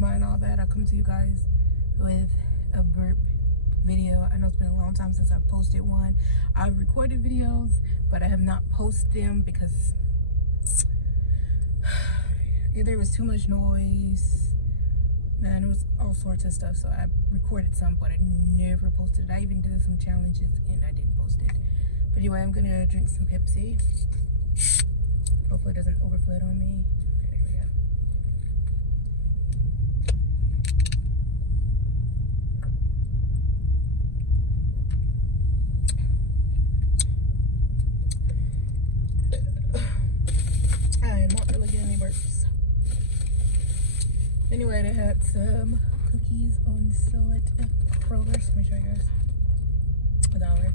mind all that, I come to you guys with a burp video. I know it's been a long time since I've posted one. I've recorded videos, but I have not posted them because either it was too much noise, man, it was all sorts of stuff. So I recorded some, but I never posted it. I even did some challenges and I didn't post it. But anyway, I'm gonna drink some Pepsi. Hopefully it doesn't overflow on me. Okay, here we go. I am not really getting any burps. Anyway, they had some cookies on sale at Kroger's. Let me show you guys. $1.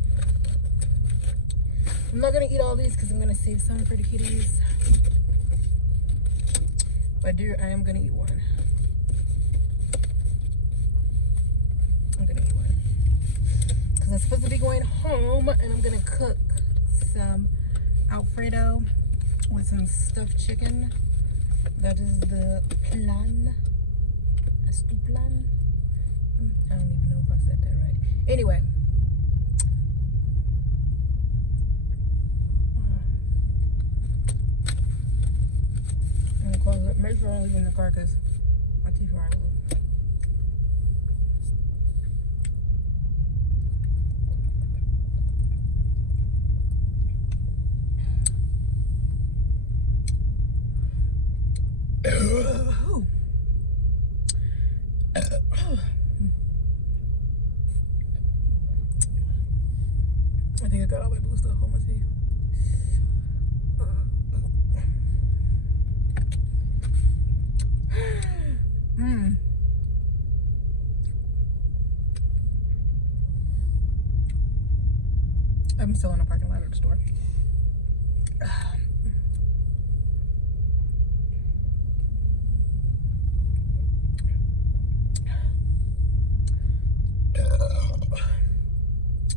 I'm not gonna eat all these because I'm gonna save some for the kitties. But I am gonna eat one. I'm gonna eat one because I'm supposed to be going home, and I'm gonna cook some Alfredo with some stuffed chicken. That is the plan. That's the plan. I don't even know if I said that right. Anyway. I'm gonna close it. Make sure I leave in the car because my teeth are out. I think I got all my blue stuff on my teeth. I'm still in the parking lot of the store.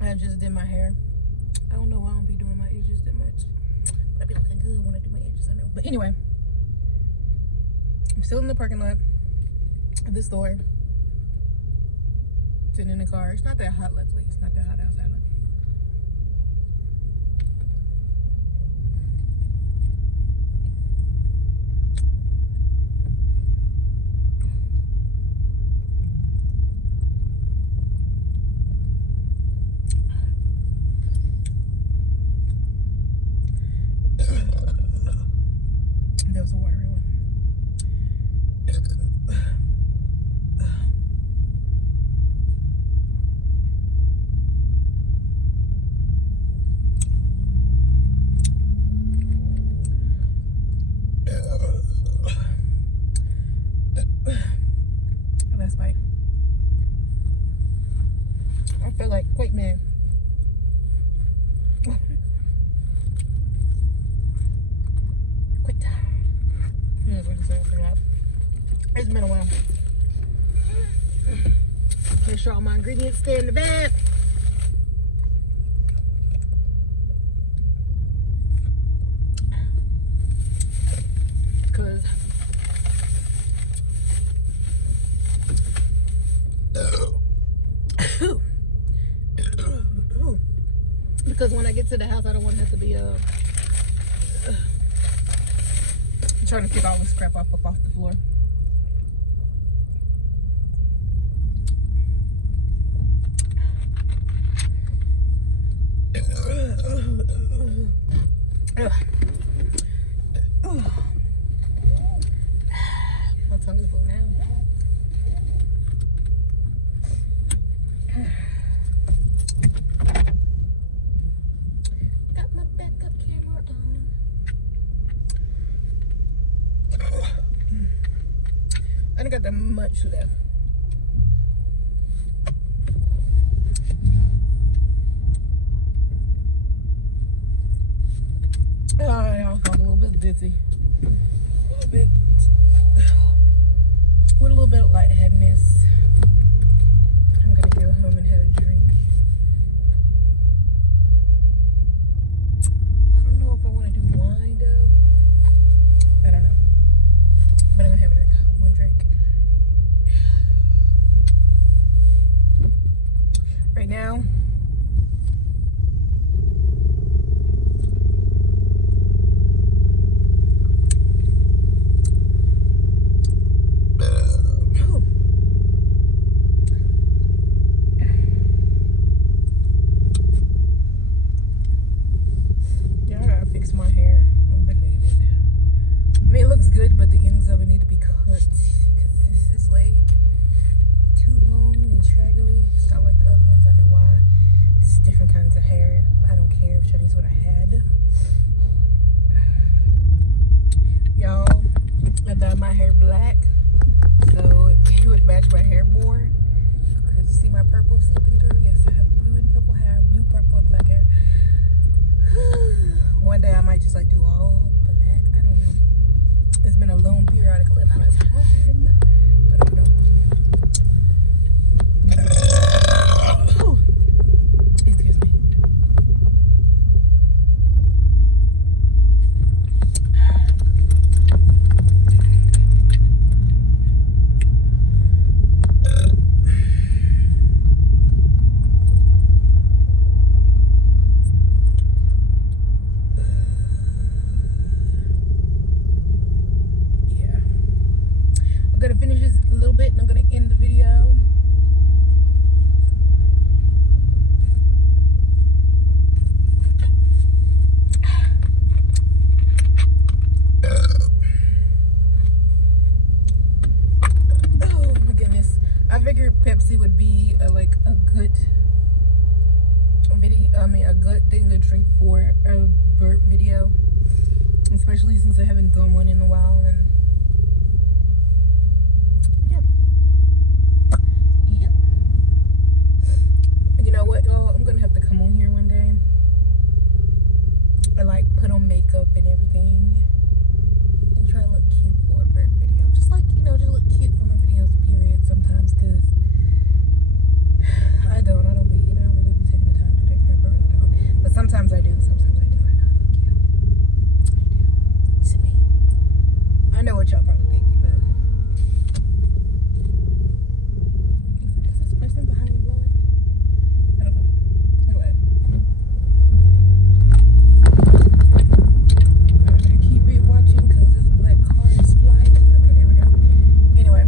I just did my hair. I don't know why I don't be doing my edges that much, but I be looking good when I do my edges. I know. But anyway, I'm still in the parking lot of the store, sitting in the car. It's not that hot, luckily. It's not that hot outside. There was a watery one. Last bite. I feel like, wait, man. It's been a while. Make sure all my ingredients stay in the bag. Because when I get to the house, I don't want to have to be trying to pick all this crap up off the floor. My tongue is full now. Got my backup camera on. I don't got that much left. I felt a little bit dizzy. A little bit. With a little bit of lightheadedness. I'm gonna go home and have a drink. I don't know if I want to do wine though. I don't know. But I'm gonna have a drink. One drink. what I had. Y'all, I dyed my hair black so it would match my hair more. Cause see my purple seeping through? Yes, I have blue and purple hair, blue, purple, and black hair. One day I might just like do all black. I don't know. It's been a long periodical amount of time, but I don't know. Excuse me. I'm gonna finish this a little bit and I'm gonna end the video. Oh my goodness. I figured Pepsi would be a good video, a good thing to drink for a burp video. Especially since I haven't done one in a while, and you know what, y'all? I'm gonna have to come on here one day and like put on makeup and everything and try to look cute for a burp video. Just like, you know, just look cute for my videos, period, sometimes, because I don't really be taking the time to do that crap. I really don't. But sometimes I do. Sometimes I do. I know I look cute. I do. To me. I know what y'all probably thinking, but is this person behind me blowing? I don't know. Anyway. I gotta keep it watching because this black car is flying. Okay, there we go. Anyway.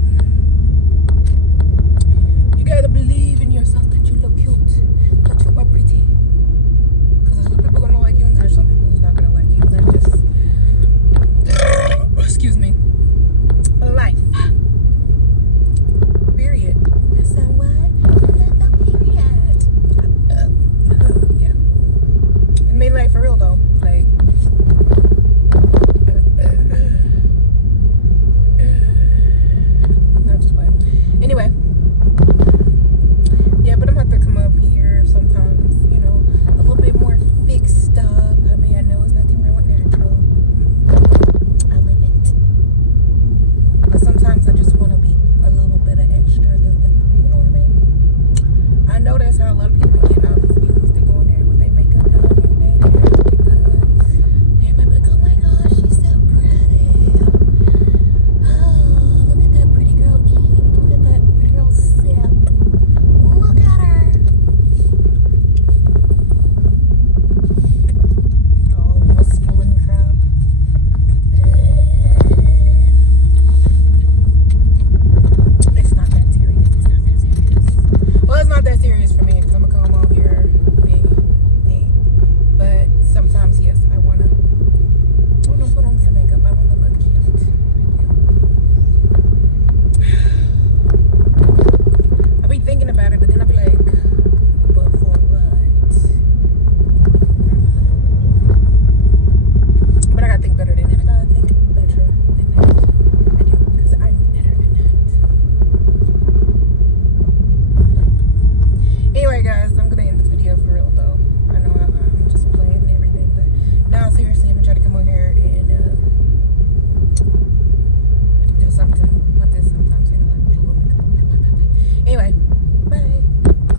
You gotta believe in yourself that you look cute. That you are pretty. Because there's some people gonna like you and there's some people who's not gonna like you. That's just excuse me. Life. Period. That's not what? That's not period. Yeah. And made like for real though. Like not just playing. Anyway. Yeah, but I'm gonna have to come up here sometimes, you know, a little bit more fixed up. I mean, I know it's nothing wrong with natural. I live it. But sometimes I just want to be a little bit of extra, a little bit, you know what I mean? I know that's how a lot of people get all these views. They go in there with their makeup done every day. They have to get good. Everybody be like, oh my gosh, she's so pretty. Oh, look at that pretty girl eat. Look at that pretty girl sip. Look at her. All wistful and crap. It's not that serious. It's not that serious. Well, it's not that serious for me because I'm gonna come out here big. But sometimes, yes, I wanna put on some makeup. I wanna look cute. I be thinking about it, but then I be like, but for what? But I gotta think better than that. I gotta think better than that. I do, because I'm better than that. Anyway, guys, I'm gonna end this video for real though. I know I'm just playing and everything, but now seriously, I'm gonna try to come on here and do something with this sometimes, you know, like put a little makeup on. Anyway.